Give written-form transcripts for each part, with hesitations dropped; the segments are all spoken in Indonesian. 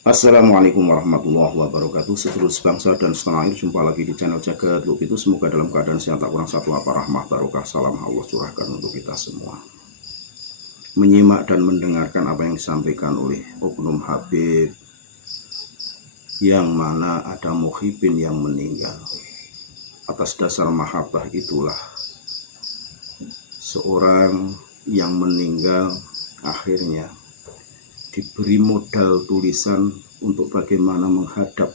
Assalamualaikum warahmatullahi wabarakatuh. Seterus bangsa dan setanah air, jumpa lagi di channel Jagat Loop itu. Semoga dalam keadaan sehat, tak kurang satu apa rahmah barokah salam Allah curahkan untuk kita semua. Menyimak dan mendengarkan apa yang disampaikan oleh Oknum Habib, yang mana ada muhibin yang meninggal. Atas dasar mahabbah itulah seorang yang meninggal akhirnya diberi modal tulisan untuk bagaimana menghadap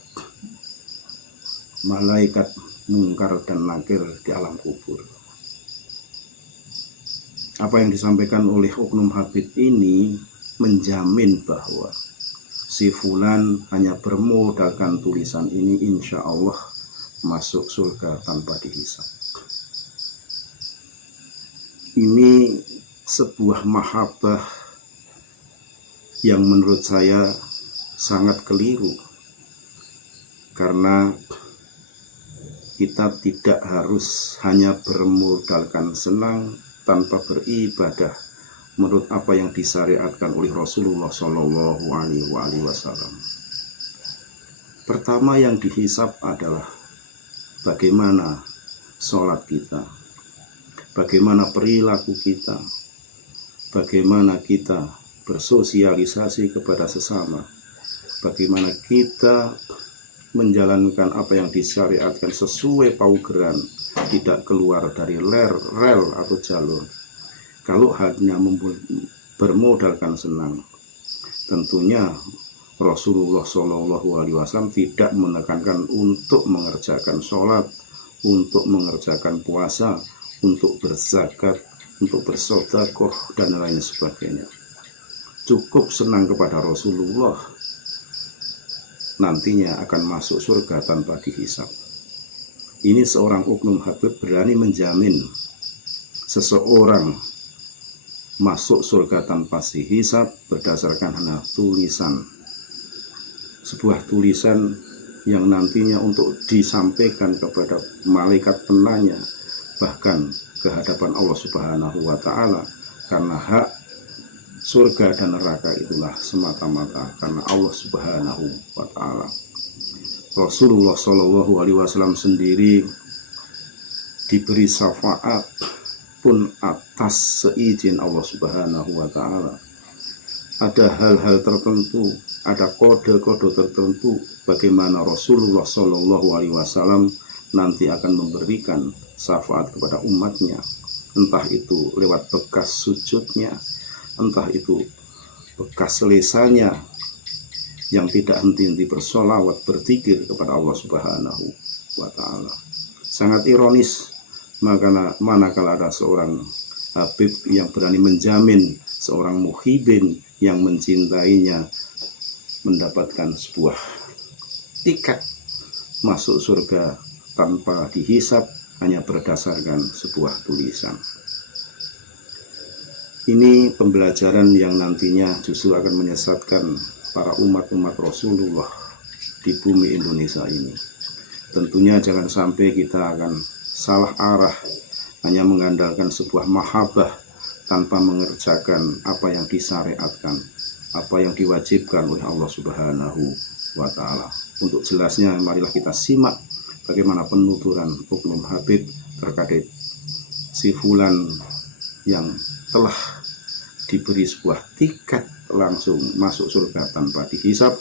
malaikat mungkar dan nakir di alam kubur. Apa yang disampaikan oleh Oknum Habib ini menjamin bahwa si fulan hanya bermodalkan tulisan ini insya Allah masuk surga tanpa dihisab. Ini sebuah mahabbah yang menurut saya sangat keliru, karena kita tidak harus hanya bermodalkan senang tanpa beribadah menurut apa yang disyariatkan oleh Rasulullah Shallallahu Alaihi Wasallam. Pertama yang dihisab adalah bagaimana sholat kita, bagaimana perilaku kita, bagaimana kita bersosialisasi kepada sesama, bagaimana kita menjalankan apa yang disyariatkan sesuai paugeran, tidak keluar dari rel atau jalur. Kalau hanya bermodalkan senang, tentunya Rasulullah Shallallahu Alaihi Wasallam tidak menekankan untuk mengerjakan sholat, untuk mengerjakan puasa, untuk berzakat, untuk bersedekah dan lain sebagainya. Cukup senang kepada Rasulullah, nantinya akan masuk surga tanpa dihisab. Ini seorang Oknum Habib berani menjamin seseorang masuk surga tanpa dihisab berdasarkan hanya tulisan. Sebuah tulisan yang nantinya untuk disampaikan kepada malaikat penanya, bahkan ke hadapan Allah Subhanahu wa Ta'ala, karena hak surga dan neraka itulah semata-mata karena Allah Subhanahu wa Ta'ala. Rasulullah Shallallahu Alaihi Wasallam sendiri diberi syafaat pun atas seizin Allah Subhanahu wa Ta'ala. Ada hal-hal tertentu, ada kode-kode tertentu bagaimana Rasulullah Shallallahu Alaihi Wasallam nanti akan memberikan syafaat kepada umatnya, entah itu lewat bekas sujudnya, entah itu bekas lesanya yang tidak henti-henti bersolawat, berzikir kepada Allah Subhanahu wa Ta'ala. Sangat ironis manakala ada seorang Habib yang berani menjamin seorang muhibin yang mencintainya mendapatkan sebuah tiket masuk surga tanpa dihisab hanya berdasarkan sebuah tulisan. Ini pembelajaran yang nantinya justru akan menyesatkan para umat-umat Rasulullah di bumi Indonesia ini. Tentunya jangan sampai kita akan salah arah hanya mengandalkan sebuah mahabbah tanpa mengerjakan apa yang disyariatkan, apa yang diwajibkan oleh Allah Subhanahu wa Ta'ala. Untuk jelasnya, marilah kita simak bagaimana penuturan Oknum Habib terkait si fulan yang telah diberi sebuah tiket langsung masuk surga tanpa dihisab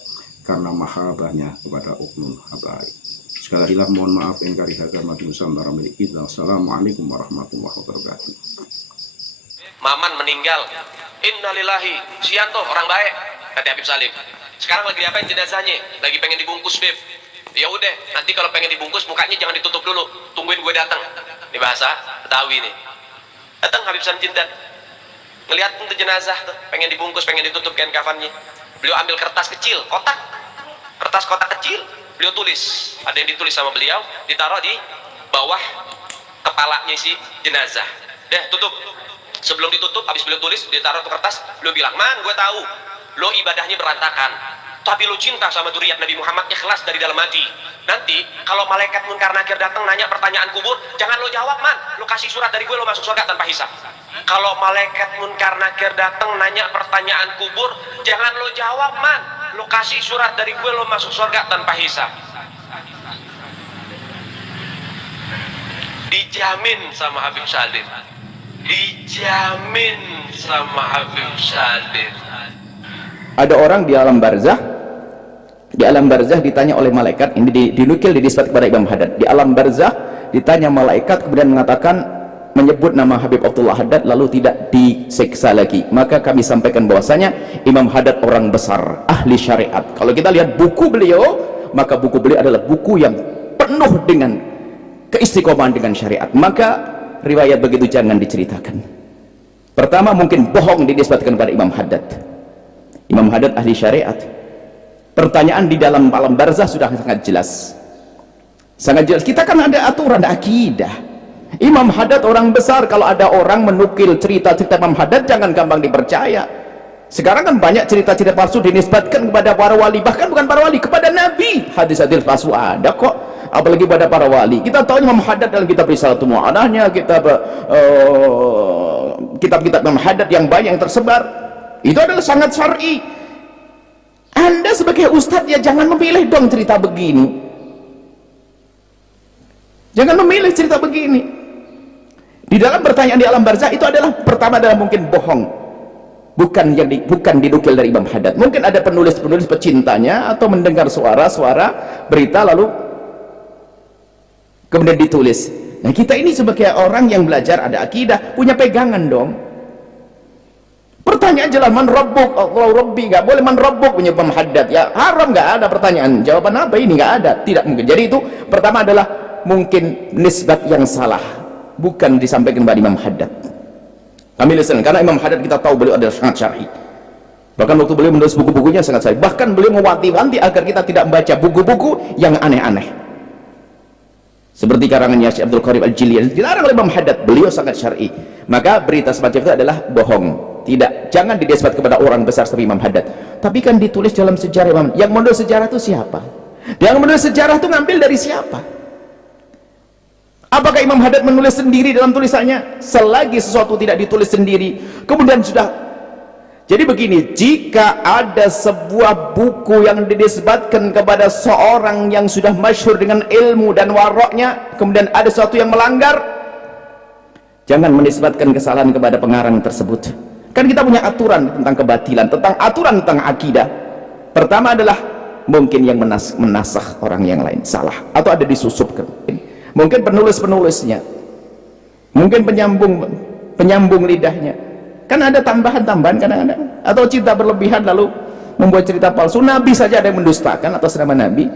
karena mahabbahnya kepada Oknum Habib. Sekali lagi mohon maaf engkari agama di Nusantara milik kita. Assalamualaikum warahmatullahi wabarakatuh. Maman meninggal, innalillahi, Sianto orang baik, kata Habib Salim. Sekarang lagi diapain jenazahnya? Lagi pengen dibungkus, Beb. Ya udah, nanti kalau pengen dibungkus mukanya jangan ditutup dulu, tungguin gue datang. Ini bahasa Betawi nih. Datang Habib Salim Jindan, ngeliat tuh jenazah tuh, pengen dibungkus, pengen ditutup kain kafannya. Beliau ambil kertas kecil, kertas kotak kecil, beliau tulis. Ada yang ditulis sama beliau, ditaruh di bawah kepalanya si jenazah. Deh, tutup. Sebelum ditutup, habis beliau tulis, ditaruh tuh kertas, beliau bilang, "Man, gue tahu lo ibadahnya berantakan, tapi lo cinta sama dzurriyyat Nabi Muhammad, ikhlas dari dalam hati. Nanti kalau malaikat munkar nakir datang nanya pertanyaan kubur, jangan lo jawab, Man. Lo kasih surat dari gue, lo masuk surga tanpa hisab. Kalau malaikat munkar nakir datang nanya pertanyaan kubur, jangan lo jawab, Man. lo kasih surat dari gue, lo masuk surga tanpa hisab. Dijamin sama Habib Salim, dijamin sama Habib Salim. Ada orang di alam barzah, ditanya oleh malaikat, ini dinukil didisbat kepada Imam Haddad. Di alam barzah ditanya malaikat, kemudian mengatakan, menyebut nama Habib Abdullah Haddad lalu tidak diseksa lagi. Maka kami sampaikan bahwasanya Imam Haddad orang besar, ahli syariat. Kalau kita lihat buku beliau, maka buku beliau adalah buku yang penuh dengan keistiqomahan dengan syariat. Maka riwayat begitu jangan diceritakan. Pertama, mungkin bohong dinisbatkan kepada Imam Haddad. Imam Haddad ahli syariat. Pertanyaan di dalam alam barzah sudah sangat jelas. Sangat jelas. Kita kan ada aturan, ada akidah. Imam Haddad orang besar. Kalau ada orang menukil cerita-cerita Imam Haddad, jangan gampang dipercaya. Sekarang kan banyak cerita-cerita palsu dinisbatkan kepada para wali, bahkan bukan para wali, kepada Nabi. Hadis-hadis palsu ada kok, apalagi pada para wali. Kita tahu Imam Haddad dalam kitab Risalatul Mu'anahnya, kitab-kitab Imam Haddad yang banyak yang tersebar, itu adalah sangat syar'i. Anda sebagai ustadz ya jangan memilih dong cerita begini, jangan memilih cerita begini. Di dalam pertanyaan di alam barzah itu adalah, pertama adalah mungkin bohong, bukan dinukil dari Imam Haddad. Mungkin ada penulis-penulis pecintanya atau mendengar suara-suara berita lalu kemudian ditulis. Nah, kita ini sebagai orang yang belajar ada akidah, punya pegangan dong. Pertanyaan jelas, man rabbuk? Allah rabbi, nggak boleh man rabbuk punya Imam Haddad, ya haram, nggak ada pertanyaan. Jawaban apa ini? Nggak ada, tidak mungkin. Jadi itu pertama adalah mungkin nisbat yang salah, bukan disampaikan kepada Imam Haddad. Kami lihat, karena Imam Haddad kita tahu beliau adalah sangat syar'i. Bahkan waktu beliau menulis buku-bukunya sangat syar'i. Bahkan beliau mewanti-wanti agar kita tidak membaca buku-buku yang aneh-aneh. Seperti karangannya Syekh Abdul Qarib Al-Jili, dilarang oleh Imam Haddad. Beliau sangat syar'i. Maka berita semacam itu adalah bohong. Tidak, jangan didisbat kepada orang besar seperti Imam Haddad. Tapi kan ditulis dalam sejarah Imam. Yang menulis sejarah itu siapa? Yang menulis sejarah itu ngambil dari siapa? Apakah Imam Haddad menulis sendiri dalam tulisannya? Selagi sesuatu tidak ditulis sendiri, kemudian sudah. Jadi begini, jika ada sebuah buku yang dinisbatkan kepada seorang yang sudah masyhur dengan ilmu dan waroknya, kemudian ada sesuatu yang melanggar, jangan menisbatkan kesalahan kepada pengarang tersebut. Kan kita punya aturan tentang kebatilan, tentang aturan tentang akidah. Pertama adalah mungkin yang menasakh orang yang lain salah, atau ada disusupkan. Mungkin penulis-penulisnya, mungkin penyambung lidahnya, kan ada tambahan-tambahan kadang-kadang, atau cinta berlebihan lalu membuat cerita palsu. Nabi saja ada yang mendustakan atas nama Nabi.